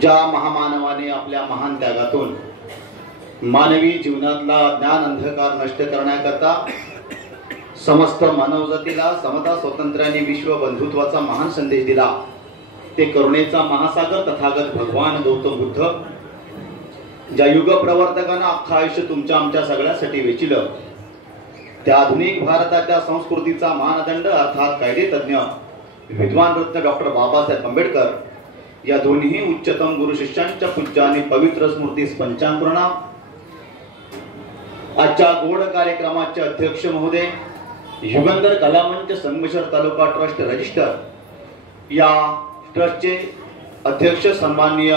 ज्या महामानवाने आपल्या महान त्यागातून मानवी जीवनातला ज्ञान अंधकार नष्ट करण्याकरता समस्त मानवजातीला समता स्वातंत्र्याने विश्व बंधुत्वाचा महान संदेश दिला, ते करुणेचा महासागर तथागत भगवान गौतम बुद्ध, ज्या युग प्रवर्तकांना अख्खा आयुष्य तुमच्या आमच्या सगळ्यासाठी वेचिलं, त्या आधुनिक भारताच्या संस्कृतीचा मानदंड अर्थात कायदे तज्ञ विद्वान रत्न डॉक्टर बाबासाहेब आंबेडकर या दोन्ही उच्चतम गुरु शिष्यांच्या पूज्य आणि पवित्र स्मृतीस पंचांग. आजच्या गोड कार्यक्रमाचे अध्यक्ष महोदय, युगंधर कलामंच संगमेश्वर तालुका ट्रस्ट रजिस्टर या ट्रस्टचे अध्यक्ष सन्माननीय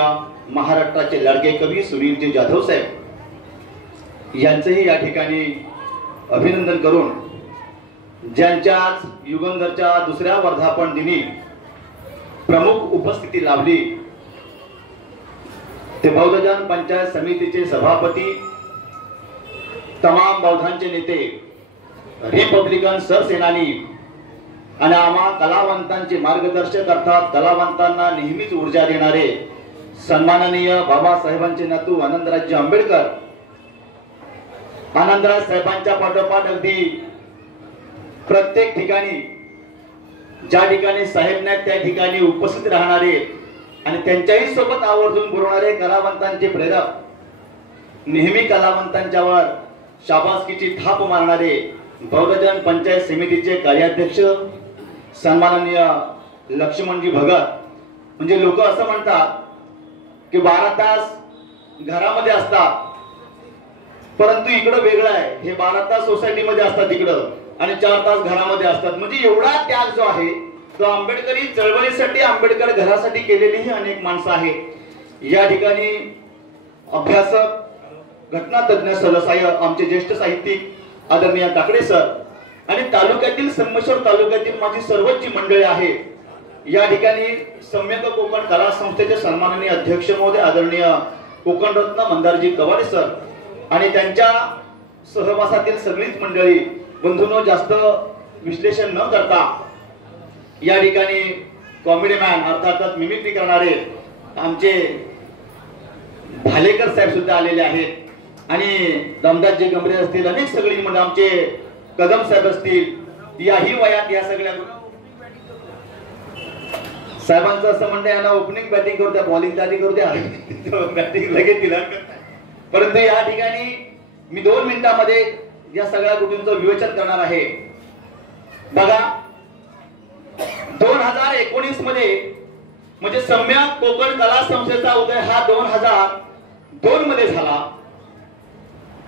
महाराष्ट्राचे लाडके कवी सुनीलजी जाधव साहेब यांचेही या ठिकाणी अभिनंदन करून ज्यांच्याच युगंधरच्या दुसऱ्या वर्धापन दिनी प्रमुख उपस्थिती लाभली ते बौद्धजन पंचायत समितीचे सभापती, तमाम बौद्धांचे नेते, रिपब्लिकन सरसेनानी आणि आम्हा कलावंतांचे मार्गदर्शक अर्थात कलावंतांना नेहमीच ऊर्जा देणारे सन्माननीय बाबासाहेबांचे नातू आनंदराज आंबेडकर. आनंदराज साहेबांच्या पाठोपाठ अगदी प्रत्येक ठिकाणी ज्या ठिकाणी साहेब नाहीत त्या ठिकाणी उपस्थित राहणारे आणि त्यांच्याही सोबत आवर्जून बोलणारे कलावंतांचे प्रेरक, नेहमी कलावंतांच्यावर शाबासकीची थाप मारणारे बौद्धजन पंचायत समितीचे कार्याध्यक्ष सन्माननीय लक्ष्मणजी भगत. म्हणजे लोक असं म्हणतात की 12 तास घरामध्ये असतात, परंतु इकडं वेगळं आहे. हे 12 तास सोसायटीमध्ये असतात इकडं आणि 4 तास घरामध्ये असतात. म्हणजे एवढा त्याग जो आहे तो आंबेडकरी चळवळीसाठी, आंबेडकर घरासाठी केलेली ही अनेक माणसं आहे. या ठिकाणी अभ्यासक, घटनातज्ञ सदस्य, आमचे ज्येष्ठ साहित्यिक आदरणीय काकडे सर आणि तालुक्यातील संगमेश्वर तालुक्यातील माझी सर्वच मंडळी आहे. या ठिकाणी सम्यक कोकण कला संस्थेचे सन्माननीय अध्यक्ष महोदय आदरणीय कोकणरत्न मंदारजी कवाडे सर आणि त्यांच्या सहवासातील सगळीच मंडळी. बंधूंनो, जास्त विश्लेषण न करता या ठिकाणी कॉमेडी मॅन अर्थातच मिमिक्री करणारे आमचे भालेकर साहेब सुद्धा आलेले आहेत आणि दमदासजी गंभीर असतील, अनेक सगळी म्हणजे आमचे कदम साहेब असतील. याही वयात या सगळ्या साहेबांचं असं म्हणणं यांना ओपनिंग बॅटिंग करू द्या, बॉलिंग आधी करू द्या, बॅटिंग लगेच दिला. परंतु या ठिकाणी मी 2 मिनिटांमध्ये या सगळ्या गोष्टींचं विवेचन करणार आहे. बघा, 2019 मध्ये म्हणजे सम्यक कोकण कला संस्थेचा उदय हा 2002 मध्ये झाला.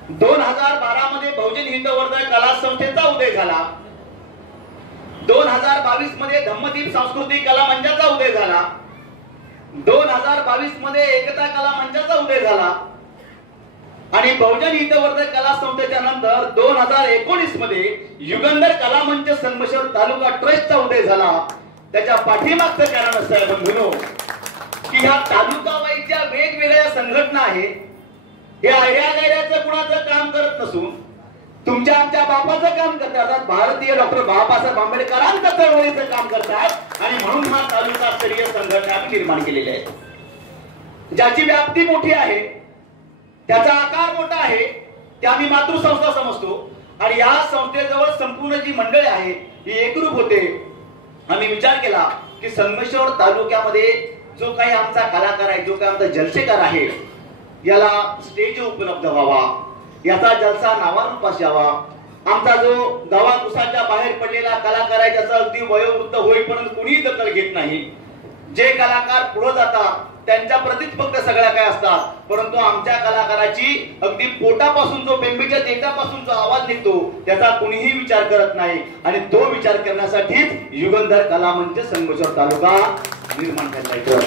2012 मध्ये बहुजन हिंदवर्धन कला संस्थेचा उदय झाला. 2022 मध्ये धम्मदीप सांस्कृतिक कला मंचाचा उदय झाला. 2022 मध्ये एकता कला मंचाचा उदय झाला आणि बहुजन हितवर्धक कला संस्थेच्या नंतर 2019 मध्ये युगंधर कला मंच संगमेश्वर तालुका ट्रस्टचा उदय झाला. त्याच्या पाठीमागचं कारण असं आहे बंधूंनो की ह्या तालुका वाईजच्या वेगवेगळ्या संघटना आहेत. हे आयऱ्या-गैऱ्याचं कुणाचं काम करत नसून तुमच्या आमच्या बापाचं काम करतात, भारतीय डॉक्टर बाबासाहेब आंबेडकरांच्या चळवळीचं काम करतात आणि म्हणून हा तालुका स्तरीय संघटना आम्ही निर्माण केलेली आहे. ज्याची व्याप्ती मोठी आहे, त्याचा आकार मोठा आहे, ते आम्ही मातृसंस्था समजतो आणि या संस्थेजवळ संपूर्ण जी मंडळी आहे ही एकरूप होते. आम्ही विचार केला की संगमेश्वर तालुक्यामध्ये जो काही आमचा कलाकार आहे, जो काही आमचा जलसेकार आहे, याला स्टेज उपलब्ध व्हावा, याचा जलसा नावारूपास यावा. आमचा जो गावाकुसाच्या बाहेर पडलेला कलाकार आहे ज्याचा अगदी वयोवृद्ध होईपर्यंत कुणीही दखल घेत नाही. जे कलाकार पुढे जातात त्यांच्या प्रतीच फक्त सगळ्या काय असतात, परंतु आमच्या कलाकाराची अगदी पोटापासून जो बेंबीच्या देठापासून जो आवाज निघतो त्याचा कुणीही विचार करत नाही आणि तो विचार करण्यासाठीच युगंधर कला मंच संगमेश्वर तालुका निर्माण करण्यात येतो.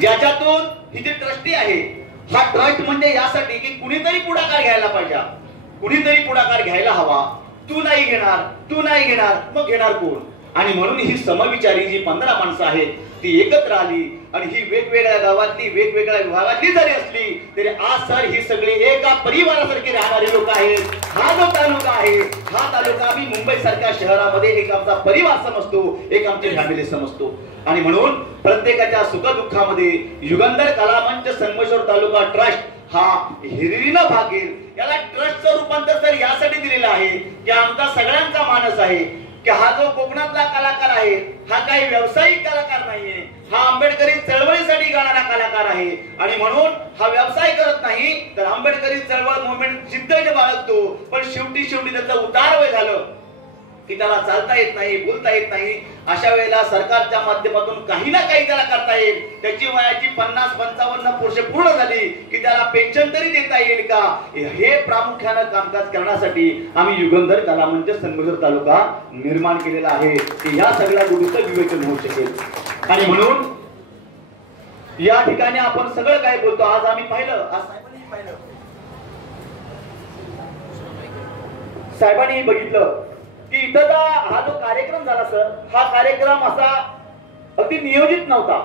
ज्याच्यातून ही जी ट्रस्टी आहे, हा ट्रस्ट म्हणजे यासाठी की कुणीतरी पुढाकार घ्यायला पाहिजे, कुणीतरी पुढाकार घ्यायला हवा. तू नाही घेणार, तू नाही घेणार, मग घेणार कोण? आणि म्हणून ही समविचारी जी 15 माणसं आहेत ती एकत्र आली आणि ही वेगवेगळ्या गावातली, वेगवेगळ्या विभागातली जरी असली तरी आज सर ही सगळी एका परिवारासारखी राहणारी लोक आहेत. हा जो तालुका आहे, हा तालुका आम्ही मुंबई सारख्या शहरामध्ये एक आमचा परिवार समजतो, एक आमची फॅमिली समजतो. आणि म्हणून प्रत्येकाच्या सुखदुःखामध्ये युगंधर कलामंच संगमेश्वर तालुका ट्रस्ट हा हिरिरीनं भाग घेईल. याला ट्रस्टचं रूपांतर तर यासाठी दिलेलं आहे की आमचा सगळ्यांचा मानस आहे की हा जो कोकणातला कलाकार आहे हा काही व्यावसायिक कलाकार नाहीये, हा आंबेडकरी चळवळीसाठी गाणारा कलाकार आहे. आणि म्हणून हा व्यवसाय करत नाही तर आंबेडकरी चळवळ मुवमेंट जिद्दीने बाळगतो. पण शेवटी त्याचं उतार वय झालं की त्याला चालता येत नाही, बोलता येत नाही. अशा वेळेला सरकारच्या माध्यमातून काही ना काही त्याला करता येईल. त्याची वयाची 50-55 वर्षे पूर्ण झाली की त्याला पेन्शन तरी देता येईल का, हे प्रामुख्यानं कामकाज करण्यासाठी आम्ही युगंधर कलामंच संगमेश्वर तालुका निर्माण केलेला आहे की या सगळ्या गोष्टीचं विवेचन होऊ शकेल. आणि म्हणून या ठिकाणी आपण सगळं काय बोलतो. आज आम्ही पाहिलं, आज साहेबांनी बघितलं की इथं हा जो कार्यक्रम झाला सर, हा कार्यक्रम असा अगदी नियोजित नव्हता.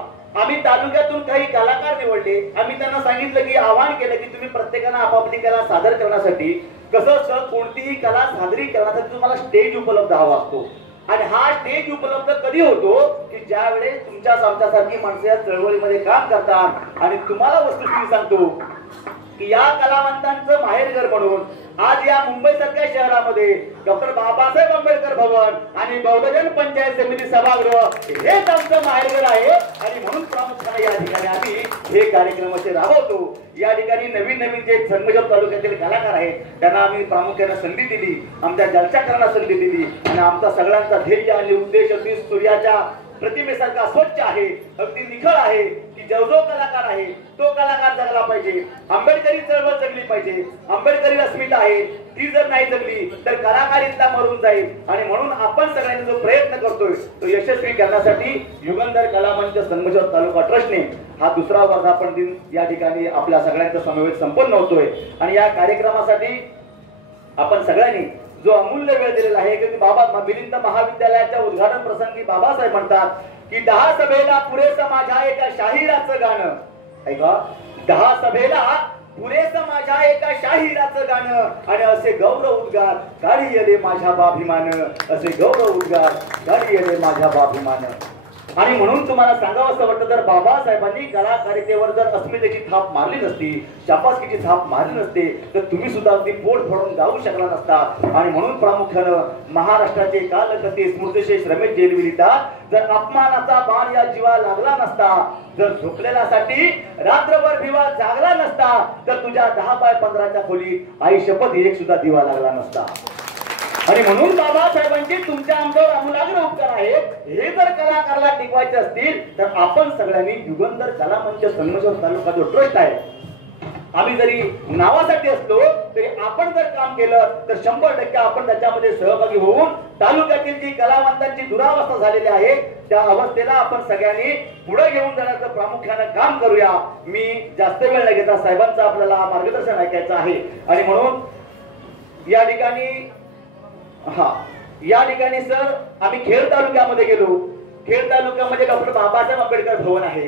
आम्ही तालुक्यातून काही कलाकार निवडले. आम्ही त्यांना सांगितलं की आवाहन केलं की तुम्ही प्रत्येकानं आपापली कला सादर करण्यासाठी कसं असतं, कोणतीही कला सादरी करण्यासाठी तुम्हाला स्टेज उपलब्ध हवा असतो. आणि हा स्टेज उपलब्ध कधी होतो की ज्या वेळेस तुमच्या आमच्यासारखी माणसं या चळवळीमध्ये काम करतात. आणि तुम्हाला वस्तुस्थिती सांगतो की या कलावंतांचं माहेरघर म्हणून आज या मुंबई सारख्या शहरामध्ये डॉक्टर बाबासाहेब आंबेडकर भवन आणि बहुजन पंचायत समिती सभागृह हेच आमचं माहेरघर आहे. आणि म्हणून प्रामुख्याने या ठिकाणी आम्ही हे कार्यक्रम असे राबवतो. या ठिकाणी नवीन जे संगमेश्वर तालुक्यातील कलाकार आहेत त्यांना आम्ही प्रामुख्याने संधी दिली, आमच्या जलसाकरांना संधी दिली. आणि आमचा सगळ्यांचा ध्येय आणि उद्देश अगदी सूर्याच्या प्रतिमेसारखा स्वच्छ आहे, अगदी निखळ आहे की जो कलाकार आहे तो कलाकार जगला पाहिजे, आंबेडकरी चळवळ जगली पाहिजे. आंबेडकरी अस्मिता आहे ती जर नाही जगली तर कलाकार इथला मरून जाईल. आणि म्हणून आपण सगळ्यांनी जो प्रयत्न करतोय तो यशस्वी करण्यासाठी युगंधर कलामंच संगमेश्वर तालुका ट्रस्टने हा दुसरा वर्धापन दिन या ठिकाणी आपल्या सगळ्यांचा समवेत संपन्न होतोय. आणि या कार्यक्रमासाठी आपण सगळ्यांनी जो अमूल्य वेळ दिलेला आहे की बाबा मिलिंद महाविद्यालयाच्या उद्घाटन प्रसंगी बाबासाहेब म्हणतात की 10 सभेला पुरेसं माझ्या एका शाहिराचं गाणं, ऐका 10 सभेला पुरेसं माझ्या एका शाहिराचं गाणं. आणि असे गौरव उद्गार काढी येले माझ्या बाभिमान, असे गौरव उद्गार काढी येले माझ्या बाभिमान. आणि म्हणून तुम्हाला सांगावं असं वाटतं जर बाबासाहेबांनी कलाकारितेवर जर अस्मितेची थाप मारली नसती, शाबासकीची थाप मारली नसते तर तुम्ही सुद्धा अगदी पोट फोडून गाऊ शकला नसता. आणि म्हणून प्रामुख्यानं महाराष्ट्राचे कालकर्ते स्मृतिशेष रमेश जैन लिहितात जर अपमानाचा बाण या जीवा लागला नसता, जर झोपलेल्यासाठी रात्रभर भिवा जागला नसता, तर तुझ्या 10x15च्या खोलीत आई शपथ एक सुद्धा दिवा लागला नसता. आणि म्हणून बाबासाहेबांचे तुमच्या आमच्यावर आमूलाग्र उपकार आहेत. हे जर कलाकाराला टिकवायचे असतील तर आपण सगळ्यांनी युगंधर कलामंच संगमेश्वर तालुका जो ट्रस्ट आहे, आम्ही जरी नावासाठी असलो तरी आपण जर काम केलं तर 100% आपण त्याच्यामध्ये सहभागी होऊन तालुक्यातील जी कलावंतांची दुरावस्था झालेली आहे त्या अवस्थेला आपण सगळ्यांनी पुढे घेऊन जाण्याचं प्रामुख्यानं काम करूया. मी जास्त वेळ न घेता साहेबांचं आपल्याला मार्गदर्शन ऐकायचं आहे. आणि म्हणून या ठिकाणी सर आम्ही खेड तालुक्यामध्ये गेलो. खेड तालुक्यामध्ये डॉक्टर बाबासाहेब आंबेडकर भवन आहे.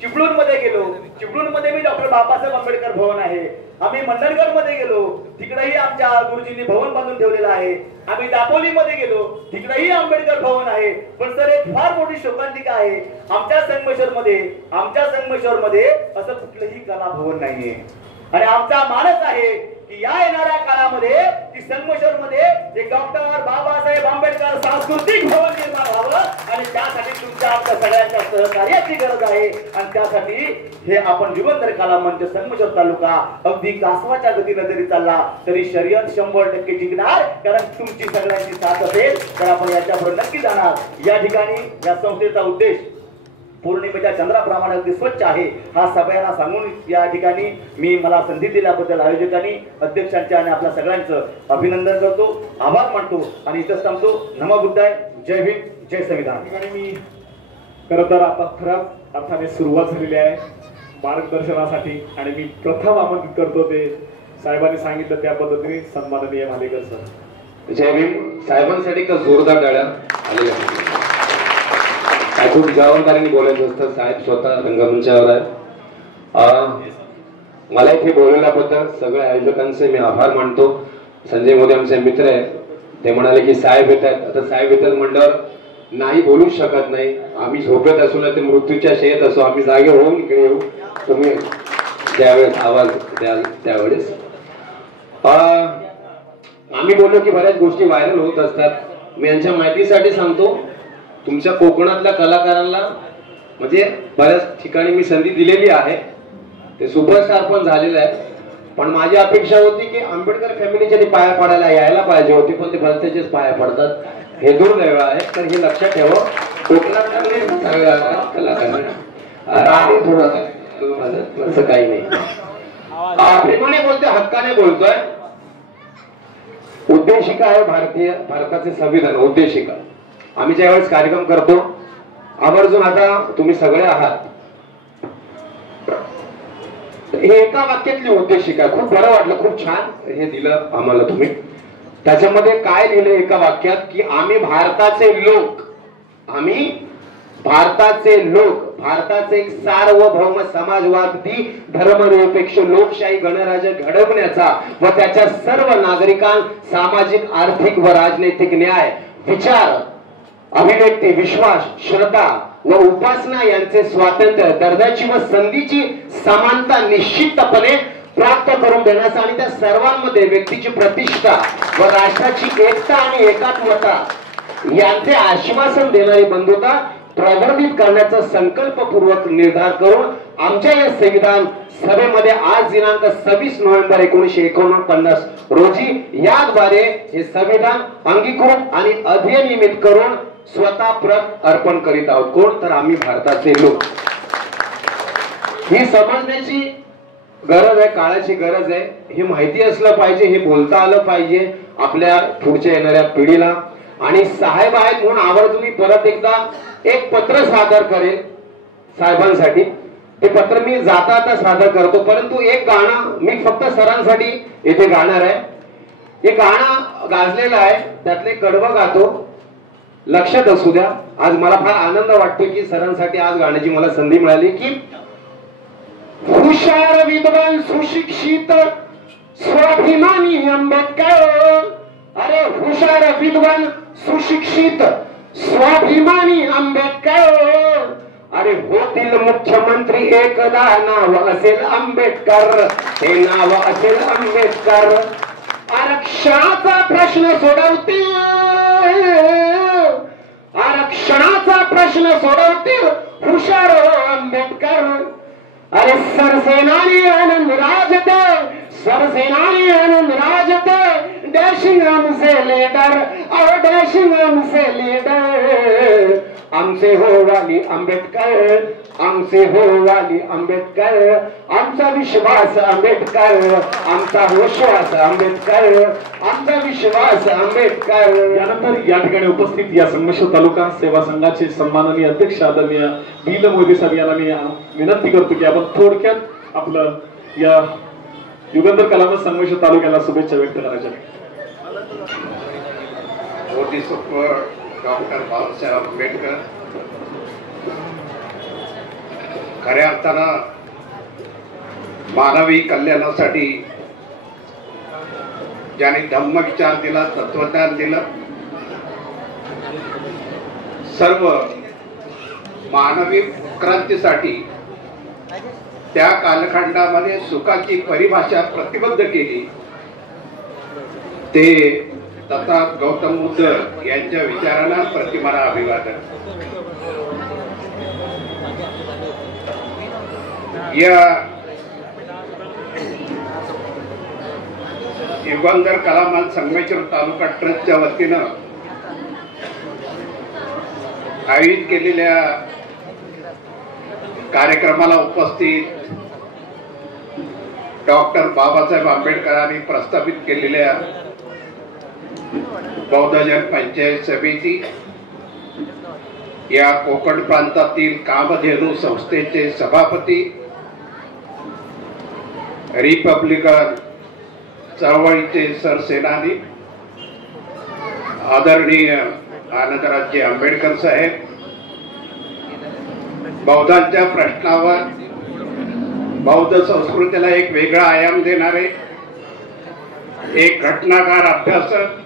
चिपळूण मध्ये गेलो, चिपळूण मध्ये मी डॉक्टर बाबासाहेब आंबेडकर भवन आहे. आम्ही मंडणगड मध्ये गेलो, तिकडेही आमच्या गुरुजींनी भवन बांधून ठेवलेलं आहे. आम्ही दापोली मध्ये गेलो, तिकडेही आंबेडकर भवन आहे. पण सर एक फार मोठी शोकांतिका आहे, आमच्या संगमेश्वर मध्ये असं कुठलंही कला भवन नाहीये. आणि आमचा मानस आहे की या येणाऱ्या काळामध्ये की संगमेश्वर मध्ये एक डॉक्टर बाबासाहेब आंबेडकर सांस्कृतिक भवन निर्माण व्हावं. आणि त्यासाठी तुमच्या आमच्या सगळ्यांच्या सहकार्याची गरज आहे. आणि त्यासाठी हे आपण युगंधर कलामंच संगमेश्वर तालुका अगदी कासवाच्या गतीने जरी चालला तरी शर्यत 100% जिंकणार. कारण तुमची सगळ्यांची साथ असेल तर आपण याच्यापुढे नक्की जाणार. या ठिकाणी या संस्थेचा उद्देश पौर्णिमेच्या चंद्राप्रमाणे अगदी स्वच्छ आहे हा सगळ्यांना सांगून या ठिकाणी मी मला संधी दिल्याबद्दल आयोजकांनी, अध्यक्षांचे आणि आपल्या सगळ्यांचं अभिनंदन करतो, आभार मानतो आणि इथं थांबतो. नमो बुद्धाय. जय भीम, जय संविधान. मी खरं तर आता खरंच अर्थाने सुरुवात झालेली आहे मार्गदर्शनासाठी. आणि मी प्रथम आमंत्रित करतो ते साहेबांनी सांगितलं त्या पद्धतीने सन्माननीय भालेकर सर. जय भीम. साहेबांसाठी का जोरदार टाळ्या आलेल्या. खूप जबाबदारीने बोलायचं असतं. साहेब स्वतः रंगमंचावर आहेत. मला इथे बोलवल्याबद्दल सगळ्या आयोजकांचे मी आभार मानतो. संजय मोदी आमचे मित्र आहेत, ते म्हणाले की साहेब येत आहेत. आता साहेब येतात म्हणल्यावर नाही बोलू शकत नाही. आम्ही झोपेत असू ना ते मृत्यूच्या शय्येत असो, आम्ही जागे होऊन इकडे येऊ. तुम्ही ज्यावेळेस आवाज द्याल त्यावेळेस आम्ही बोललो की बऱ्याच गोष्टी व्हायरल होत असतात. मी यांच्या माहितीसाठी सांगतो, तुमच्या कोकणातल्या कलाकारांना म्हणजे बऱ्याच ठिकाणी मी संधी दिलेली आहे, ते सुपरस्टार पण झालेलं आहे. पण माझी अपेक्षा होती की आंबेडकर फॅमिलीच्या ते पाया पडायला यायला पाहिजे होते, पण ते भलत्याचेच पाया पडतात. हे दुर्दैव आहे. तर हे लक्षात ठेवा, कोकणातले कलाकार थोडं काही नाही. प्रेमाने बोलतोय, हक्काने बोलतोय. उद्देशिका आहे भारताचे संविधान. उद्देशिका आम्ही ज्यावेळेस कार्यक्रम करतो आवर्जून, आता तुम्ही सगळे आहात, हे एका वाक्यातली उद्देशिका. खूप बरं वाटलं, खूप छान हे दिलं आम्हाला तुम्ही. त्याच्यामध्ये काय लिहिलं एका वाक्यात की आम्ही भारताचे लोक, आम्ही भारताचे लोक, भारताचे एक सार्वभौम समाजवादी धर्मनिरपेक्ष लोकशाही गणराज्य घडवण्याचा व त्याच्या सर्व नागरिकांना सामाजिक, आर्थिक व राजनैतिक न्याय, विचार, अभिव्यक्ती, विश्वास, श्रद्धा व उपासना यांचे स्वातंत्र्य, दर्जाची व संधीची समानता निश्चितपणे प्राप्त करून देण्याचा आणि त्या सर्वांमध्ये व्यक्तीची प्रतिष्ठा व राष्ट्राची एकता आणि एकात्मता यांचे आश्वासन देणारी बंधुता प्रवर्धित करण्याचा संकल्पपूर्वक निर्धार करून आमच्या या संविधान सभेमध्ये आज दिनांक 26 नोव्हेंबर 1949 रोजी याद्वारे हे संविधान अंगीकृत आणि अधिनियमित करून स्वतः प्रत अर्पण करीत आहोत. कोण? तर आम्ही भारताचे लोक. ही समजण्याची गरज आहे, काळाची गरज आहे. हे माहिती असलं पाहिजे, हे बोलता आलं पाहिजे आपल्या पुढच्या येणाऱ्या पिढीला. आणि साहेब आहेत म्हणून आवर्जून मी परत एकदा एक पत्र सादर करेल साहेबांसाठी. ते पत्र मी जाता आता सादर करतो, परंतु एक गाणं मी फक्त सरांसाठी येथे गाणार आहे. हे गाणं गाजलेलं आहे, त्यातले कडवं गातो, लक्षात असू द्या. आज मला फार आनंद वाटतो की सरांसाठी आज गाण्याची मला संधी मिळाली. की हुशार, विद्वान, सुशिक्षित, स्वाभिमानी आंबेडकर. अरे हुशार, विद्वान, सुशिक्षित, स्वाभिमानी आंबेडकर. अरे होतील मुख्यमंत्री एकदा, नाव असेल आंबेडकर, हे नाव असेल आंबेडकर. आरक्षणाचा प्रश्न सोडवतील, आरक्षणाचा प्रश्न सोडवतील हुशार आंबेडकर. अरे सरसेनानी आनंद राजते, सरसेनानी आनंद राजते, डैशिंग हमसे लीडर और डैशिंग हमसे लीडर. आमचे हो वाली आंबेडकर, आमचे हो वाली आंबेडकर. आमचा विश्वास आंबेडकर, आमचा विश्वास आंबेडकर, आमचा विश्वास आंबेडकर. यानंतर या ठिकाणी उपस्थित या संगमेश्वर तालुका सेवा संघाचे सन्माननीय अध्यक्ष आदरणीय बील मोदी साहेब यांना मी विनंती करतो की आपण थोडक्यात आपलं या युगंधर कलाम संगमेश्वर तालुक्याला शुभेच्छा व्यक्त करायच्या. डॉक्टर बाबासाहेब आंबेडकर खऱ्या अर्थानं मानवी कल्याणासाठी ज्यांनी धम्मविचार दिला, तत्वज्ञान दिलं, सर्व मानवी क्रांतीसाठी त्या कालखंडामध्ये सुखाची परिभाषा प्रतिबद्ध केली. ते तथा गौतम बुद्ध यांच्या विचारांना प्रतिमाना अभिवादन. या युगंधर कलाम संगमेश्वर तालुका ट्रस्टच्या वतीनं आयोजित केलेल्या कार्यक्रमाला उपस्थित डॉक्टर बाबासाहेब आंबेडकरांनी प्रस्थापित केलेल्या बौद्धजन पंचायत समिती, या कोकण प्रांतातील कामधेनू संस्थेचे सभापती, रिपब्लिकन चळवळीचे सरसेनानी आदरणीय आनंदराजे आंबेडकर साहेब, बौद्धांच्या प्रश्नावर बौद्ध संस्कृतीला एक वेगळा आयाम देणारे, एक घटनाकार अभ्यासक,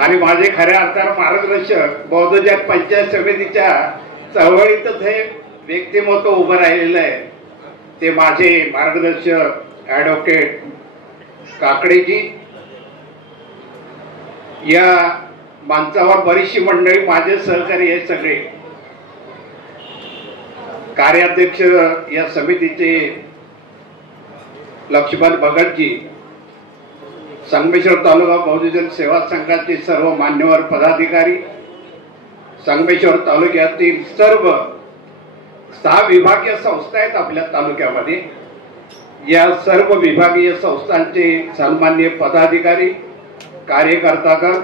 आणि माझे खऱ्या अर्थानं मार्गदर्शक बौद्धजन पंचायत समितीच्या चळवळीतच हे व्यक्तिमत्व उभं राहिलेलं आहे. ते माझे मार्गदर्शक ॲडव्होकेट काकडेजी. या माणसावर बरीचशी मंडळी माझे सहकारी आहेत. सगळे कार्याध्यक्ष या समितीचे लक्ष्मण भगतजी, संगमेश्वर तालुका बहुजन सेवा संघाचे सर्व मान्यवर पदाधिकारी, संगमेश्वर तालुक्यातील सर्व 6 विभागीय संस्था आहेत आपल्या तालुक्यामध्ये. या सर्व विभागीय संस्थांचे सन्माननीय पदाधिकारी, कार्यकर्तागण,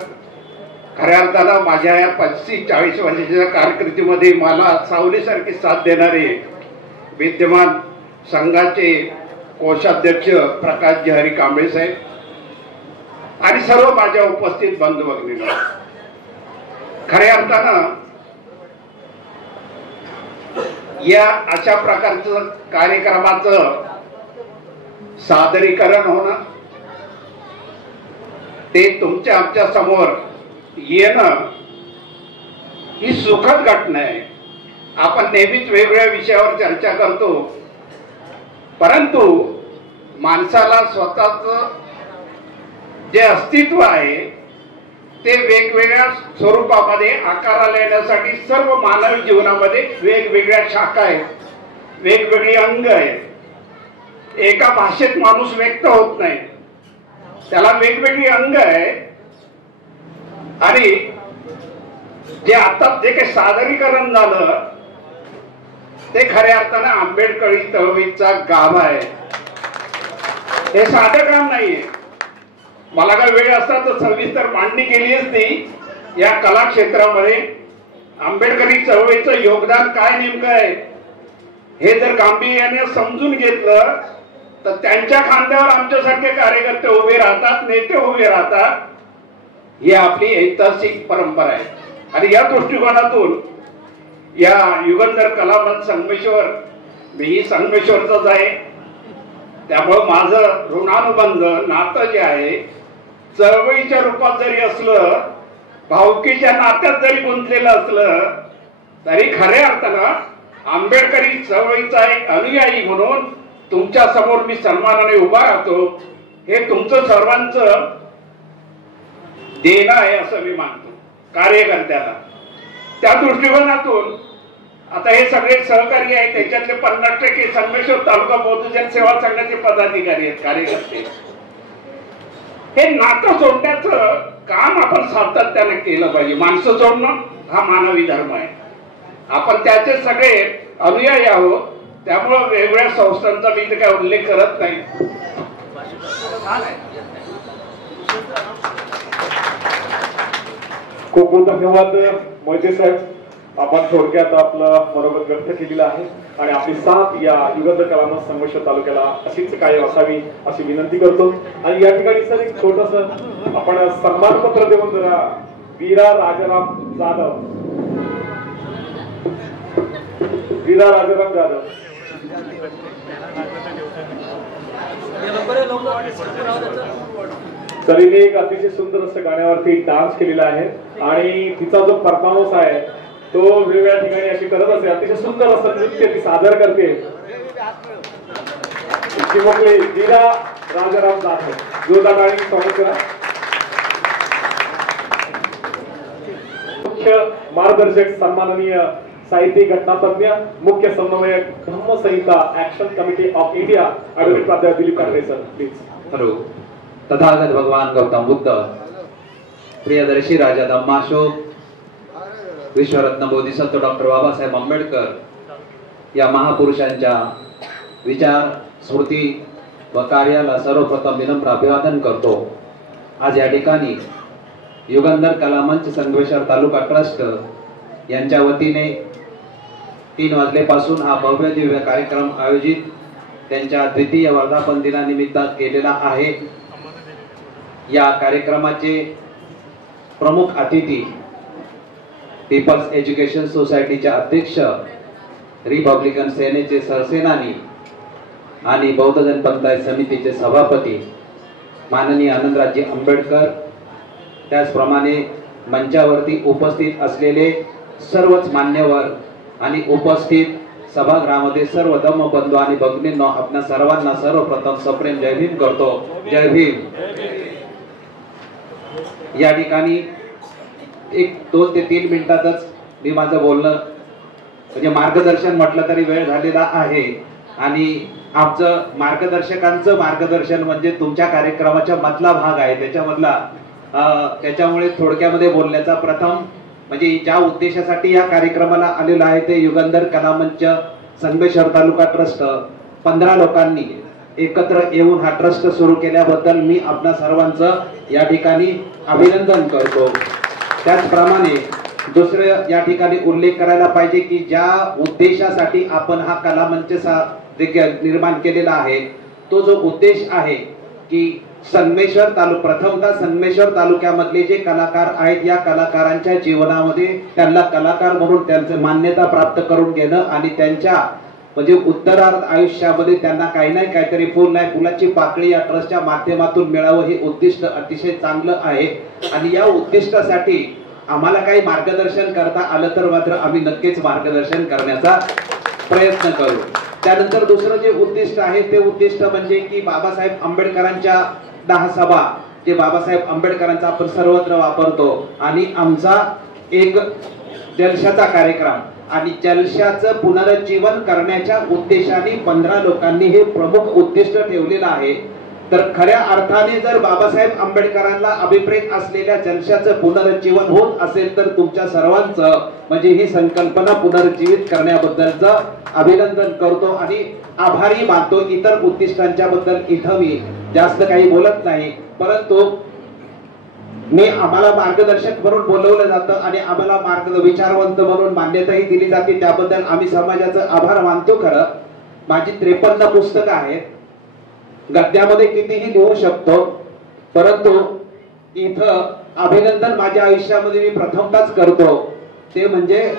खऱ्या अर्थानं माझ्या या 35-40 वर्षाच्या कारकिर्दीमध्ये मला सावलीसारखी साथ देणारे विद्यमान संघाचे कोषाध्यक्ष प्रकाशजी हरी कांबळे साहेब आणि सर्व माझ्या उपस्थित बंधू भगिनींनो, खऱ्या अर्थानं या अशा प्रकारचं कार्यक्रमाचं सादरीकरण होणं, ते तुमच्या आमच्या समोर येणं ही सुखद घटना आहे. आपण नेहमीच वेगवेगळ्या विषयावर चर्चा करतो, परंतु माणसाला स्वतःच जे अस्तित्व आहे ते वेगवेगळ्या स्वरूपामध्ये आकाराला येण्यासाठी सर्व मानवी जीवनामध्ये वेगवेगळ्या शाखा आहेत, वेगवेगळी अंग आहेत. एका भाषेत माणूस व्यक्त होत नाही, त्याला वेगवेगळी अंग आहेत. आणि जे आता जे काही सादरीकरण झालं ते खऱ्या अर्थानं आंबेडकरी चळवळीचा गाभा आहे. हे साधं काम नाहीये. मला काय वेळ असता तर सविस्तर मांडणी केली असती या कला क्षेत्रामध्ये. आंबेडकरी चळवळीचं योगदान काय नेमकं आहे हे जर गांभीर्याने समजून घेतलं तर त्यांच्या खांद्यावर आमच्यासारखे कार्यकर्ते उभे राहतात, नेते उभे राहतात. ही आपली ऐतिहासिक परंपरा आहे. आणि या दृष्टिकोनातून या युगंधर कलामंच संगमेश्वर, मीही संगमेश्वरचाच आहे, त्यामुळं माझं ऋणानुबंध नातं जे आहे चळवळीच्या रूपात जरी असलं, भावकीच्या नात्यात जरी गुंतलेलं असलं, तरी खऱ्या अर्थानं आंबेडकरी चळवळीचा एक अनुयायी म्हणून तुमच्या समोर मी सन्मानाने उभा राहतो. हे तुमचं सर्वांचं देणं आहे असं मी मानतो कार्यकर्त्याला. त्या दृष्टिकोनातून आता हे सगळे सहकारी आहेत, त्याच्यातले 50% संगमेश्वर तालुका बहुजन सेवा संघाचे पदाधिकारी आहेत, कार्यकर्ते. हे नातं जोडण्याचं काम आपण सातत्याने केलं पाहिजे. माणसं जोडणं हा मानवी धर्म आहे. आपण त्याचे सगळे अनुयायी आहोत, त्यामुळं वेगवेगळ्या संस्थांचा मी इथे काय उल्लेख करत नाही. खूप खूप धन्यवाद मोहिते साहेब. आपण थोडक्यात आपलं मनोगत व्यक्त केलेलं आहे आणि आपली साथ या युगंधर कलामंच संगमेश्वर तालुक्याला अशीच कायम असावी अशी विनंती करतो. आणि या ठिकाणी सर एक छोटस आपण सन्मानपत्र देऊन जरा वीरा राजाराम जाधव, वीरा राजाराम जाधव तरीने एक अतिशय सुंदर असं गाण्यावरती डान्स केलेला आहे आणि तिचा जो परफॉर्मन्स आहे तो वेगवेगळ्या ठिकाणी अशी करत असते. अतिशय सुंदर असं नृत्य ती सादर करते. चिमुकले वीरा राजाराम जाधव, जोरदार टाळी स्वागत करा. मुख्य मार्गदर्शक सन्माननीय साहित्यिक घटनातज्ञ, मुख्य समन्वयक Dhammasanhita action committee of India advocate प्राध्यापक Dilip Kakade sir, please. Hello. Tathagata भगवान गौतम बुद्ध, प्रियदर्शी राजा धम्माशोक, विश्वरत्न बोधिसत्व डॉक्टर बाबासाहेब आंबेडकर या महापुरुषांच्या विचार, स्मृती व कार्याला सर्वप्रथम विनम्र अभिवादन करतो. आज या ठिकाणी युगंधर कलामंच संगमेश्वर तालुका ट्रस्ट यांच्या वतीने 3 वाजल्यापासून हा भव्य दिव्य कार्यक्रम आयोजित त्यांच्या द्वितीय वर्धापन दिनानिमित्त केलेला आहे. या कार्यक्रमाचे प्रमुख अतिथी पीपल्स एज्युकेशन सोसायटीचे अध्यक्ष, रिपब्लिकन सेनेचे सरसेनानी आणि बौद्ध जन पंचायत समितीचे सभापती माननीय आनंदराजी आंबेडकर त्याचप्रमाणे मंचावरती उपस्थित असलेले सर्वच मान्यवर आणि उपस्थित सभागृहामध्ये सर्व धम्मबंधू आणि भगिनींनो, आपल्या सर्वांना सर्वप्रथम सप्रेम जय भीम करतो. जय भीम. या ठिकाणी 1, 2 ते 3 मिनिटातच मी माझं बोलणं म्हणजे मार्गदर्शन म्हटलं तरी वेळ झालेला आहे. आणि आमचं मार्गदर्शकांचं मार्गदर्शन म्हणजे तुमच्या कार्यक्रमाच्या मधला भाग आहे, त्याच्यामुळे थोडक्यामध्ये बोलण्याचा प्रथम म्हणजे ज्या उद्देशासाठी या कार्यक्रमाला आलेला आहे ते युगंधर कलामंच संगमेश्वर तालुका ट्रस्ट 15 लोकांनी एकत्र येऊन हा ट्रस्ट सुरू केल्याबद्दल मी आपल्या सर्वांचं या ठिकाणी अभिनंदन करतो. त्याचप्रमाणे दुसरं या ठिकाणी उल्लेख करायला पाहिजे की ज्या उद्देशासाठी आपण हा कलामंच निर्माण केलेला आहे तो जो उद्देश आहे की प्रथमतः संगमेश्वर तालुक्यामधले जे कलाकार आहेत या कलाकारांच्या जीवनामध्ये त्यांना कलाकार म्हणून त्यांचं मान्यता प्राप्त करून घेणं आणि त्यांच्या म्हणजे उत्तरार्ध आयुष्यामध्ये त्यांना काही नाही काहीतरी फुल नाही फुलाची पाकळी या ट्रस्टच्या माध्यमातून मिळावं हे उद्दिष्ट अतिशय चांगलं आहे. आणि या उद्दिष्टासाठी आम्हाला काही मार्गदर्शन करता आलं तर मात्र आम्ही नक्कीच मार्गदर्शन करण्याचा प्रयत्न करू. त्यानंतर दुसरं जे उद्दिष्ट आहे ते उद्दिष्ट म्हणजे की बाबासाहेब आंबेडकरांच्या 10 सभा जे बाबासाहेब आंबेडकरांचा आपण सर्वत्र वापरतो आणि आमचा एक जलशाचा कार्यक्रम आणि जलशाचं पुनरुज्जीवन करण्याच्या उद्देशाने 15 लोकांनी हे प्रमुख उद्दिष्ट ठेवलेलं आहे. तर खऱ्या अर्थाने जर बाबासाहेब आंबेडकरांना अभिप्रेत असलेल्या जलशाचं पुनरुज्जीवन होत असेल तर तुमच्या सर्वांचं म्हणजे ही संकल्पना पुनरुज्जीवित करण्याबद्दलचं अभिनंदन करतो आणि आभारी मानतो. इतर उद्दिष्टांच्या बद्दल इथं मी जास्त काही बोलत नाही, परंतु आम्हाला मार्गदर्शक म्हणून बोलवलं जातं आणि आम्हाला विचारवंत म्हणून मान्यताही दिली जाते, त्याबद्दल आम्ही समाजाचा आभार मानतो. खरं माझी 53 पुस्तकं आहेत, गद्यामध्ये कितीही लिहू शकतो, परंतु इथं अभिनंदन माझ्या आयुष्यामध्ये मी प्रथमताच करतो ते म्हणजे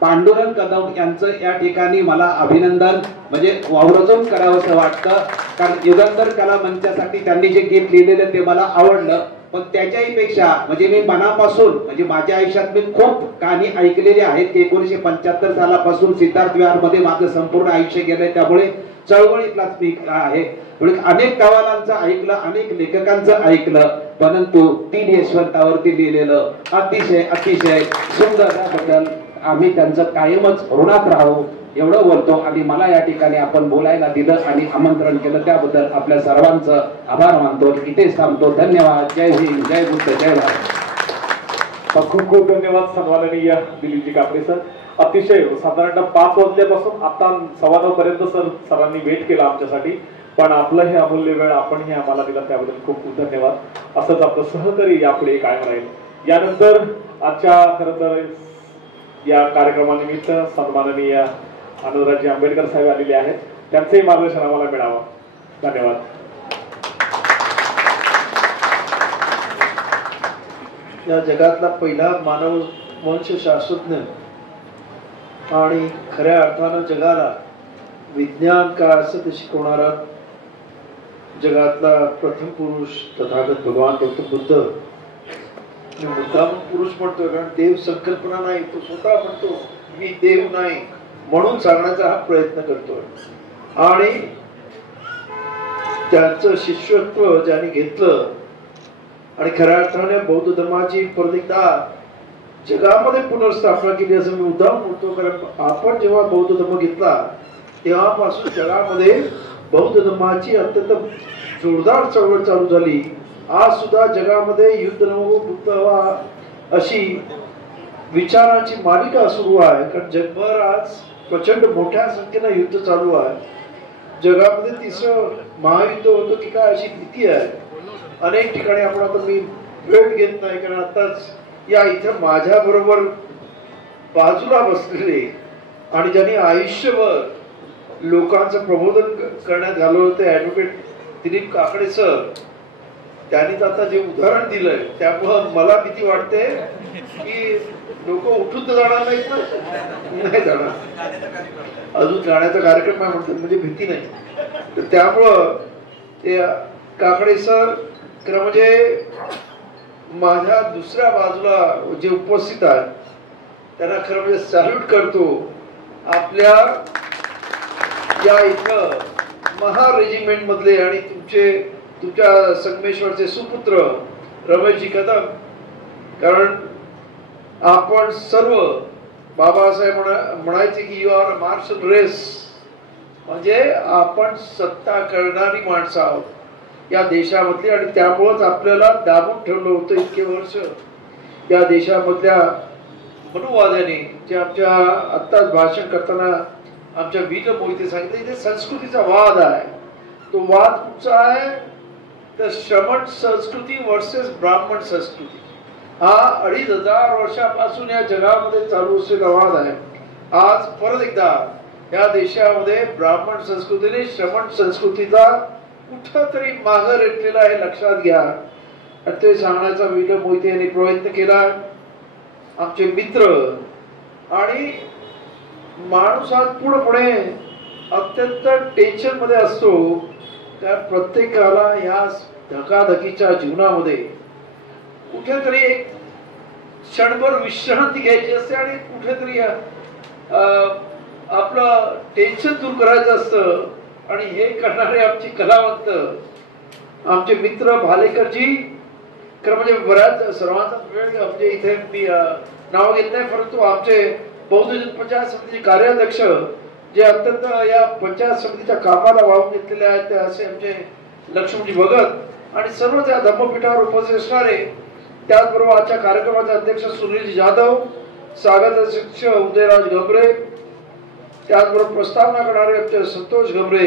पांडुरंग कदम यांचं या ठिकाणी मला अभिनंदन म्हणजे वावरजून करावंसं वाटतं. कारण युगंधर कला मंचासाठी त्यांनी जे गीत लिहिलेलं ते मला आवडलं, पण त्याच्याही पेक्षा म्हणजे मी मनापासून म्हणजे माझ्या आयुष्यात मी खूप गाणी ऐकलेली आहेत की 1975 सालापासून सिद्धार्थ विहारमध्ये माझं संपूर्ण आयुष्य गेलंय, त्यामुळे चळवळीतलाच मी आहे. अनेक कवालांचं ऐकलं, अनेक लेखकांचं ऐकलं, परंतु 3 यशवंतावरती लिहिलेलं अतिशय अतिशय सुंदर त्याबद्दल आम्ही त्यांचं कायमच ऋणात राहू एवढं बोलतो. आणि मला या ठिकाणी आपण बोलायला दिलं आणि आमंत्रण केलं त्याबद्दल आपल्या सर्वांचं आभार मानतो. इथेच थांबतो. धन्यवाद. जय हिंद, जय बुद्ध, जय भारत. खूप खूप धन्यवाद सन्माननीय दिलीपजी काकडे सर. अतिशय साधारणतः 5 वाजल्यापासून आता 9:15 पर्यंत सरांनी वेट केला आमच्यासाठी, पण आपलं हे अमूल्य वेळ आपण हे आम्हाला दिला त्याबद्दल खूप खूप धन्यवाद. असंच आपलं सहकार्य यापुढे कायम राहील. यानंतर आजच्या खरं तर या कार्यक्रमानिमित्त सन्माननीय आनंदरावजी आंबेडकर साहेब आलेले आहेत, त्यांचंही मार्गदर्शन आम्हाला मिळावं. धन्यवाद. या जगातला पहिला मानव वंश शास्त्रज्ञ आणि खऱ्या अर्थानं जगाला विज्ञान काय असं ते शिकवणारा जगातला प्रथम पुरुष तथागत भगवान गौतम बुद्ध. मुद्दाम पुरुष म्हणतोय कारण देव संकल्पना नाही, तो स्वतः म्हणतो मी देव नाही म्हणून सांगण्याचा हा प्रयत्न करतोय. आणि त्यांचं शिष्यत्व ज्यांनी घेतलं आणि खऱ्या अर्थाने बौद्ध धर्माची परत एकदा जगामध्ये पुनर्स्थापना केली असं मी मुद्दाम म्हणतो. कारण आपण जेव्हा बौद्ध धर्म घेतला तेव्हापासून जगामध्ये बौद्ध धर्माची अत्यंत जोरदार चळवळ चालू झाली. आज सुद्धा जगामध्ये युद्ध नको बुद्ध हवा अशी विचारांची मालिका सुरू आहे. कारण जगभर आज प्रचंड मोठ्या संख्येनं युद्ध चालू आहे. जगामध्ये 3रं महायुद्ध होतं की काय अशी भीती आहे. अनेक ठिकाणी आपण आता मी वेळ घेत नाही कारण आताच या इथं माझ्या बरोबर बाजूला बसलेले आणि ज्यांनी आयुष्यभर लोकांचं प्रबोधन करण्यात घालवलं होते ऍडव्होकेट दिलीप काकडे सर, त्यांनी आता जे उदाहरण दिलंय त्यामुळं मला भीती वाटते की लोक उठून तर जाणार नाहीत ना. नाही जाणार, अजून जाण्याचा कार्यक्रम आहे म्हणतात म्हणजे भीती नाही. तर त्यामुळं ते काकडे सर खरं म्हणजे माझ्या दुसऱ्या बाजूला जे उपस्थित आहेत त्यांना खरं म्हणजे सॅल्यूट करतो. आपल्या या इथं महा रेजिमेंट मधले आणि तुमच्या संगमेश्वरचे सुपुत्र रमेशजी कदम, कारण आपण सर्व बाबासाहेब म्हणायचे की यू आर मार्शल रेस, म्हणजे आपण सत्ता करणारी माणसं आहोत या देशामधली, आणि त्यामुळेच आपल्याला दाबून ठेवलं होतं इतके वर्ष या देशामधल्या मनुवाद्याने. जे आमच्या आत्ताच भाषण करताना आमच्या वीर मोहिते सांगितलं, इथे संस्कृतीचा वाद आहे. तो वाद कुठचा आहे तर श्रमण संस्कृती वर्सेस ब्राह्मण संस्कृती. हा 2500 वर्षापासून या जगामध्ये चालू असलेला वाद आहे. आज परत एकदा या देशामध्ये ब्राह्मण संस्कृतीने श्रमण संस्कृतीचा कुठंतरी मागं रेटलेला आहे लक्षात घ्या. आणि ते सांगण्याचा वीर मोहिते यांनी प्रयत्न केला. आमचे मित्र आणि माणूस आज पुढे अत्यंत टेन्शन मध्ये असतो, कारण प्रत्येकाला या धकाधकीच्या जीवनामध्ये कुठेतरी एक क्षणभर विश्रांती घ्यायची असते आणि कुठेतरी आपलं टेन्शन दूर करायचं असतं. आणि हे करणारे आमची कलावंत आमचे मित्र भालेकरजी, खरं म्हणजे बऱ्याच सर्वांचा वेळ म्हणजे इथे मी नाव घेत नाही, परंतु आमचे बौद्ध पंचायत समितीचे कार्याध्यक्ष जे अत्यंत या पंचायत समितीच्या कामाला वाहून घेतलेले आहेत ते असे आमचे लक्ष्मणजी भगत आणि सर्व त्या धम्मपीठावर उपस्थित असणारे, त्याचबरोबर आजच्या कार्यक्रमाचे अध्यक्ष सुनील जाधव, स्वागत अध्यक्ष उदयराज गमरे, त्याचबरोबर प्रस्तावना करणारे आमचे संतोष गमरे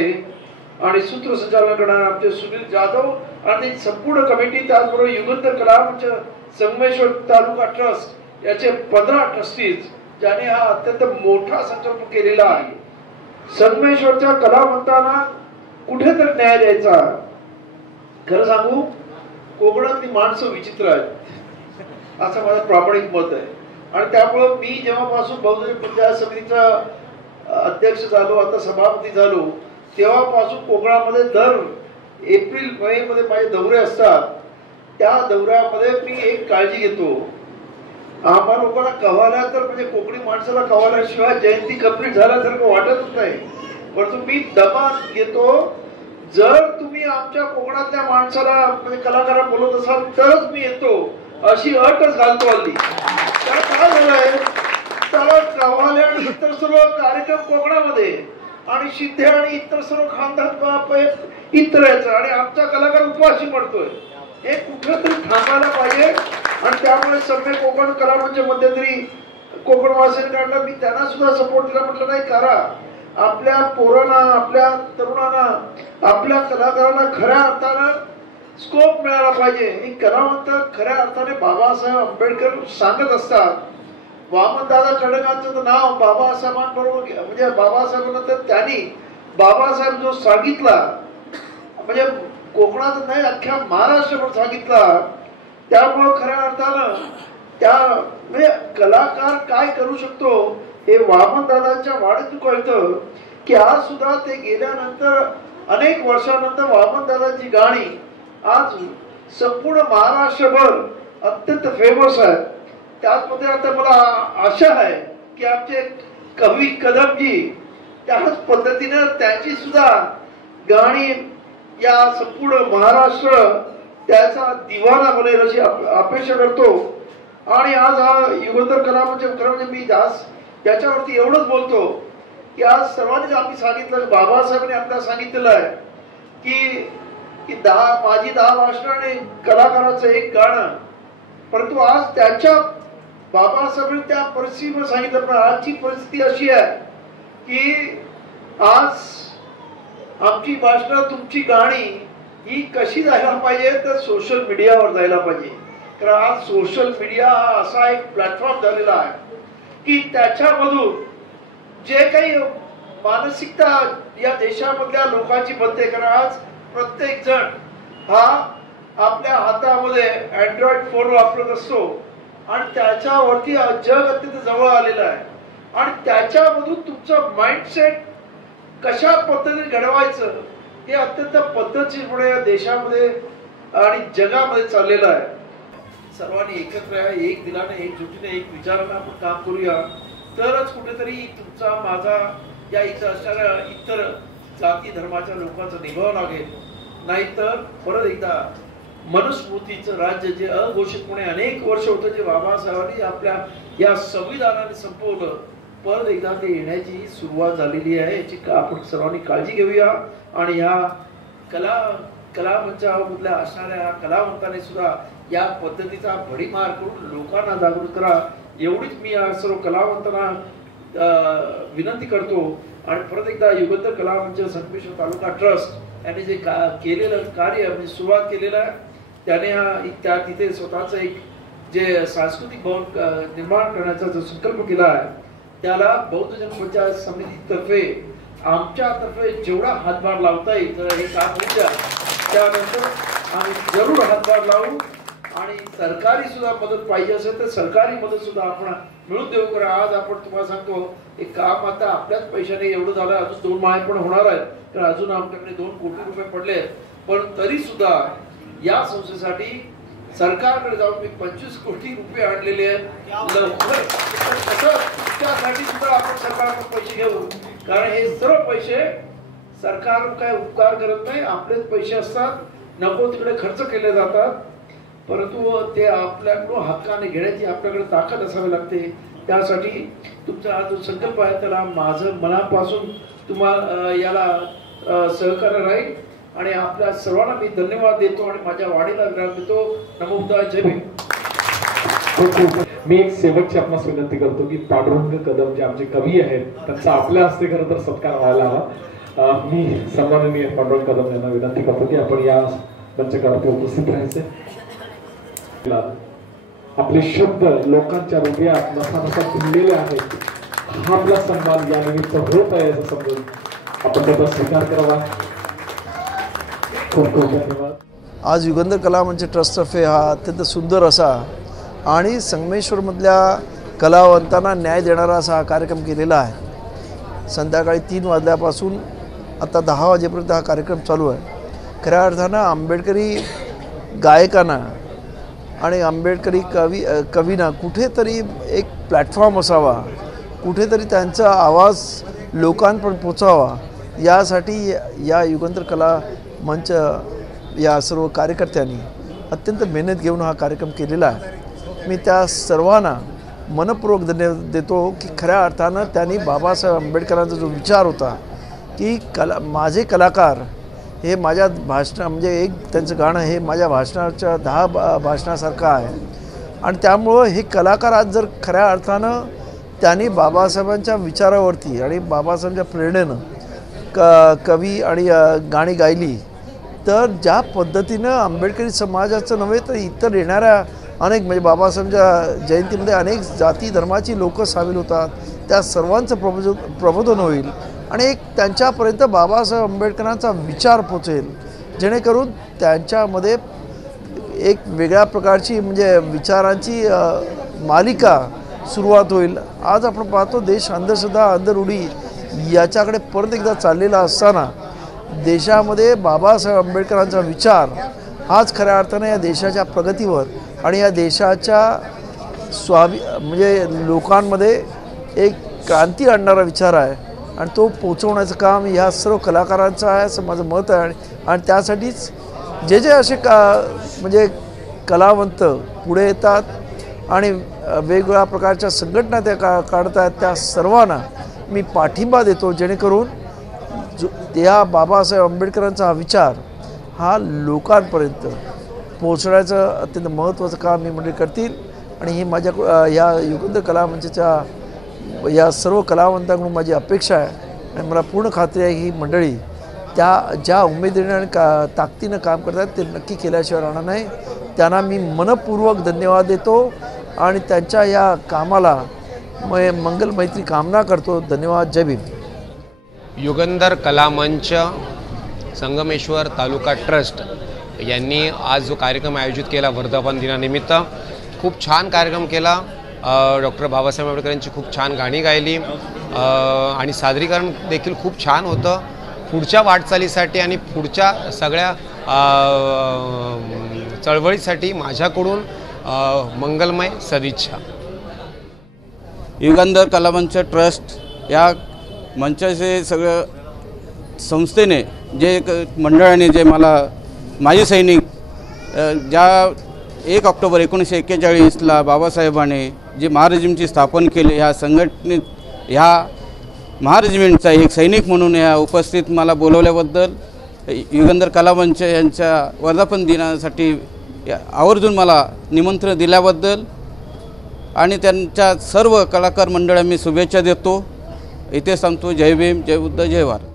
आणि सूत्रसंचालन करणारे आमचे सुनील जाधव आणि संपूर्ण कमिटी, त्याचबरोबर युगंधर कलामंच संगमेश्वर तालुका ट्रस्ट याचे 15 ट्रस्टीज ज्याने हा अत्यंत मोठा संकल्प केलेला आहे. संगमेश्वरच्या कलावंतांना कुठेतरी न्याय द्यायचा. खरं सांगू, कोकणातली माणसं विचित्र आहेत असं माझं प्रामाणिक मत आहे. आणि त्यामुळं मी जेव्हापासून बौद्ध पंचायत समितीचा अध्यक्ष झालो, आता सभापती झालो, तेव्हापासून कोकणामध्ये दर एप्रिल मे मध्ये माझे दौरे असतात. त्या दौऱ्यामध्ये मी एक काळजी घेतो. आम्हा लोकांना कव्हाला तर म्हणजे कोकणी माणसाला कव्हाल्याशिवाय जयंती कंप्लीट झाल्यासारखं वाटतच नाही, परंतु मी दमा घेतो. जर तुम्ही आमच्या कोकणातल्या माणसाला म्हणजे कलाकारांना बोलत असाल तरच मी येतो अशी अटच घालतो हल्ली. तर काय झालंय, त्याला कव्हाल्या आणि इतर सर्व कार्यक्रम कोकणामध्ये आणि शिद्धे आणि इतर सर्व खानदान इतर यायचं आणि आमचा कलाकार उपवासी पडतोय. हे कुठेतरी थांबायला पाहिजे. आणि त्यामुळे सर्व कोकण कलामंच मध्यंतरी कोकणवासींनी काढला. मी त्यांना सुद्धा सपोर्ट दिला, म्हटलं नाही करा. आपल्या पोरांना, आपल्या तरुणांना, आपल्या कलाकारांना खऱ्या अर्थानं स्कोप मिळाला पाहिजे. ही कलावंत खऱ्या अर्थाने बाबासाहेब आंबेडकर सांगत असतात. वामनदादा खडकांचं नाव बाबासाहेबांबरोबर म्हणजे बाबासाहेबांना त्यांनी बाबासाहेब जो सांगितला म्हणजे कोकणात नाही अख्ख्या महाराष्ट्रभर सांगितला. त्यामुळं खऱ्या अर्थानं त्या म्हणजे कलाकार काय करू शकतो हे वामनदादांच्या वाढीतून कळतं की आज सुद्धा ते गेल्यानंतर अनेक वर्षानंतर वामनदादांची गाणी आज संपूर्ण महाराष्ट्रभर अत्यंत फेमस आहेत. त्याचमध्ये आता मला आशा आहे की आमचे कवी कदमजी त्याच पद्धतीनं त्यांची सुद्धा गाणी या संपूर्ण महाराष्ट्र त्याचा दिवाना बनेल अशी अपेक्षा करतो. आणि आज हा युगंधर कलामंच म्हणजे मी दास याच्यावरती एवढंच बोलतो की आज सर्वांनीच आम्ही सांगितलं, बाबासाहेबांनी आपल्याला सांगितलेलं आहे की 10 भाषणं आणि कलाकाराचं एक गाणं. परंतु आज त्याच्या बाबासाहेबांनी त्या परिस्थितीवर सांगितलं. पण आजची परिस्थिती अशी आहे की आज आमची भाषणं, तुमची गाणी ही कशी जायला पाहिजे तर सोशल मीडियावर जायला पाहिजे. कारण आज सोशल मीडिया हा असा एक प्लॅटफॉर्म झालेला आहे की त्याच्यामधून जे काही मानसिकता या देशामधल्या लोकांची बनते. कारण आज प्रत्येक जण हा आपल्या हातामध्ये अँड्रॉइड फोन वापरत असतो आणि त्याच्यावरती जग अत्यंत जवळ आलेलं आहे. आणि त्याच्यामधून तुमचं माइंडसेट कशा पद्धतीने घडवायचं हे अत्यंत पद्धतशीरपणे या देशामध्ये आणि जगामध्ये चाललेलं आहे. सर्वांनी एकत्र या, एक दिलाने, एकजुटीने, एक विचाराने आपण काम करूया, तरच कुठेतरी तुमचा माझा या इथं असणाऱ्या इतर जाती धर्माच्या लोकांचा निभाव लागेल. नाहीतर परत एकदा मनुस्मृतीचं राज्य जे अघोषितपणे अनेक वर्ष होतं, जे बाबासाहेबांनी आपल्या या संविधानाने संपवलं, परत एकदा ते येण्याची सुरुवात झालेली आहे. याची आपण सर्वांनी काळजी घेऊया. आणि ह्या कला मंचामधल्या असणाऱ्या कलावंतांनी सुद्धा या पद्धतीचा भडीमार करून लोकांना जागृत करा, एवढीच मी या सर्व कलावंतांना विनंती करतो. आणि परत एकदा युगंधर कला मंच संगमेश्वर तालुका ट्रस्ट यांनी जे केलेलं कार्य म्हणजे सुरुवात केलेलं आहे, त्याने तिथे स्वतःचं एक जे सांस्कृतिक भवन निर्माण करण्याचा जो संकल्प केला आहे, त्याला बौद्ध जन पंचायत समितीतर्फे आमच्यातर्फे जेवढा हातभार लावता येईल तर हे काम होऊ द्या. त्यानंतर आम्ही जरूर हातभार लावू. आणि सरकारी सुद्धा मदत पाहिजे असेल तर सरकारी मदत सुद्धा आपण मिळून देऊ. कारण आज आपण तुम्हाला सांगतो एक काम आता आपल्याच पैशाने एवढं झालं, अजून 2 माळे पण होणार आहेत, कारण अजून आमच्याकडे 2 कोटी रुपये पडले. पण तरी सुद्धा या संस्थेसाठी सरकारकडे जाऊन मी 25 कोटी रुपये आणलेले आहेत लवकर. त्यासाठी सुद्धा आपण सरकारकडे पैसे घेऊ, कारण हे सर्व पैसे सरकार काय उपकार करत नाही, आपलेच पैसे असतात, नको तिकडे खर्च केले जातात. परंतु ते आपल्याकडून हक्काने घेण्याची आपल्याकडे ताकद असावी लागते. त्यासाठी तुमचा हा जो संकल्प आहे त्याला माझं मनापासून तुम्हाला याला सहकार्य राहील. आणि आपल्या सर्वांना मी धन्यवाद देतो आणि माझ्या वाणीला विराम देतो. नमो बुद्धाय, जय भीम. मी एक शेवटची आपणास विनंती करतो की पांडुरंग कदम जे आमचे कवी आहेत त्यांचा आपल्या हस्ते खरं तर सत्कार व्हायला हवा. मी सन्माननीय पांडुरंग कदम यांना विनंती करतो की आपण या मंचकावरती उपस्थित राहायचे. आपले शब्द लोकांच्या हृदयात नसा भिनलेले आहेत. हा आपला सन्मान या निमित्त होत आहे असं समजून आपण त्याचा स्वीकार करावा. खूप खूप धन्यवाद. आज युगंधर कला मंच ट्रस्टतर्फे हा अत्यंत सुंदर असा आणि संगमेश्वरमधल्या कलावंतांना न्याय देणारा असा हा कार्यक्रम केलेला आहे. संध्याकाळी 3 वाजल्यापासून आता 10 वाजेपर्यंत हा कार्यक्रम चालू आहे. खऱ्या अर्थानं आंबेडकरी गायकांना आणि आंबेडकरी कवींना कुठेतरी एक प्लॅटफॉर्म असावा, कुठेतरी त्यांचा आवाज लोकांपर्यंत पोचावा, यासाठी या युगंधर कला मंच या सर्व कार्यकर्त्यांनी अत्यंत मेहनत घेऊन हा कार्यक्रम केलेला आहे. मी त्या सर्वांना मनपूर्वक धन्यवाद देतो की खऱ्या अर्थानं त्यांनी बाबासाहेब आंबेडकरांचा जो विचार होता की माझे कलाकार हे माझ्या म्हणजे एक त्यांचं गाणं हे माझ्या भाषणाच्या 10 भाषणासारखं आहे. आणि त्यामुळं हे कलाकार आज जर खऱ्या अर्थानं त्यांनी बाबासाहेबांच्या विचारावरती आणि बाबासाहेबांच्या प्रेरणेनं कवी आणि गाणी गायली, तर ज्या पद्धतीनं आंबेडकरी समाजाचं नव्हे तर इतर येणाऱ्या अनेक म्हणजे बाबासाहेबांच्या जयंतीमध्ये अनेक जाती धर्माची लोक सामील होतात, त्या सर्वांचं प्रबोधन होईल आणि एक त्यांच्यापर्यंत बाबासाहेब आंबेडकरांचा विचार पोचेल, जेणेकरून त्यांच्यामध्ये एक वेगळ्या प्रकारची म्हणजे विचारांची मालिका सुरुवात होईल. आज आपण पाहतो देश अंधश्रद्धा अंधरूढी याच्याकडे परत एकदा चाललेला असताना देशामध्ये बाबासाहेब आंबेडकरांचा विचार हाच खऱ्या अर्थाने या देशाच्या प्रगतीवर आणि या देशाच्या म्हणजे लोकांमध्ये एक क्रांती आणणारा विचार आहे आणि तो पोचवण्याचं काम ह्या सर्व कलाकारांचं आहे असं माझं मत आहे. आणि त्यासाठीच जे असे म्हणजे कलावंत पुढे येतात आणि वेगवेगळ्या प्रकारच्या संघटना त्या काढत आहेत, त्या सर्वांना मी पाठिंबा देतो, जेणेकरून त्या बाबासाहेब आंबेडकरांचा हा विचार हा लोकांपर्यंत पोचण्याचं अत्यंत महत्त्वाचं काम मी मंडळी करतील. आणि ही माझ्या या युगंधर कला मंचाच्या या सर्व कलावंतांकडून माझी अपेक्षा आहे आणि मला पूर्ण खात्री आहे ही मंडळी ज्या उमेदीने आणि ताकदीनं काम करतात ते नक्की केल्याशिवाय राहणार नाही. त्यांना मी मनपूर्वक धन्यवाद देतो आणि त्यांच्या या कामाला मंगल मैत्री कामना करतो. धन्यवाद. जय भीम. युगंधर कला मंच संगमेश्वर तालुका ट्रस्ट यांनी आज जो कार्यक्रम आयोजित केला वर्धापन दिनानिमित्त, खूप छान कार्यक्रम केला. डॉक्टर बाबासाहेब आंबेडकरांची खूप छान गाणी गायली आणि सादरीकरण देखील खूप छान होतं. पुढच्या वाटचालीसाठी आणि पुढच्या सगळ्या चळवळीसाठी माझ्याकडून मंगलमय सदिच्छा. युगंधर कलामंच ट्रस्ट या मंचाचे सगळं संस्थेने जे मंडळाने जे मला माजी सैनिक ज्या 1 ऑक्टोबर 1941ला बाबासाहेबांनी जे महारेजिमेंटची स्थापन केली, ह्या संघटनेत ह्या महारेजिमेंटचा एक सैनिक म्हणून या उपस्थित मला बोलवल्याबद्दल, युगंधर कलामंच यांच्या वर्धापन दिनासाठी आवर्जून मला निमंत्रण दिल्याबद्दल आणि त्यांच्या सर्व कलाकार मंडळांना मी शुभेच्छा देतो. इथे सांगतो जय भीम, जय बुद्ध, जय भारत.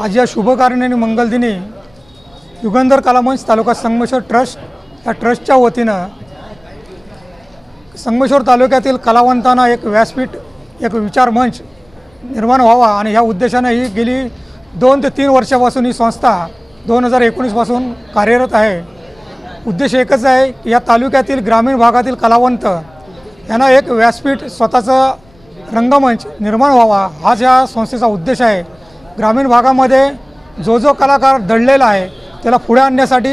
आज या शुभकार्याने आणि मंगलदिनी युगंधर कलामंच तालुका संगमेश्वर ट्रस्ट या ट्रस्टच्या वतीनं संगमेश्वर तालुक्यातील कलावंतांना एक व्यासपीठ, एक विचार मंच निर्माण व्हावा आणि ह्या उद्देशाने ही गेली 2 ते 3 वर्षापासून ही संस्था 2019 पासून कार्यरत आहे. उद्देश एकच आहे की या तालुक्यातील ग्रामीण भागातील कलावंत यांना एक व्यासपीठ, स्वतःचं रंगमंच निर्माण व्हावा, हाच या संस्थेचा उद्देश आहे. ग्रामीण भागामध्ये जो कलाकार दडलेला आहे त्याला पुढे आणण्यासाठी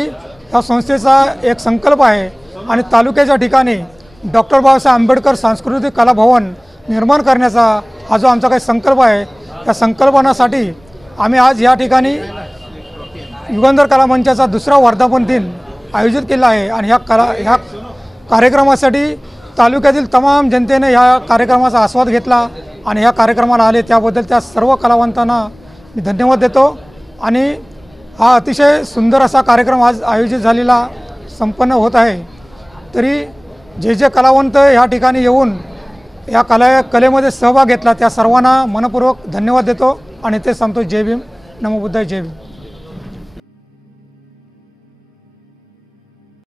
या संस्थेचा एक संकल्प आहे आणि तालुक्याच्या ठिकाणी डॉक्टर बाबासाहेब आंबेडकर सांस्कृतिक कला भवन निर्माण करण्याचा हा जो आमचा काही संकल्प आहे, त्या संकल्पनासाठी आम्ही आज या ठिकाणी युगंधर कलामंचाचा 2रा वर्धापन दिन आयोजित केला आहे आणि ह्या कार्यक्रमासाठी तालुक्यातील तमाम जनतेने ह्या कार्यक्रमाचा आस्वाद घेतला आणि ह्या कार्यक्रमाला आले, त्याबद्दल त्या सर्व कलावंतांना मी धन्यवाद देतो. आणि हा अतिशय सुंदर असा कार्यक्रम आज आयोजित झालेला संपन्न होत आहे. तरी जे कलावंत ह्या ठिकाणी येऊन या कलेमध्ये सहभाग घेतला त्या सर्वांना मनपूर्वक धन्यवाद देतो आणि ते सांगतो जय भीम, नमो बुद्धाय, जय भीम.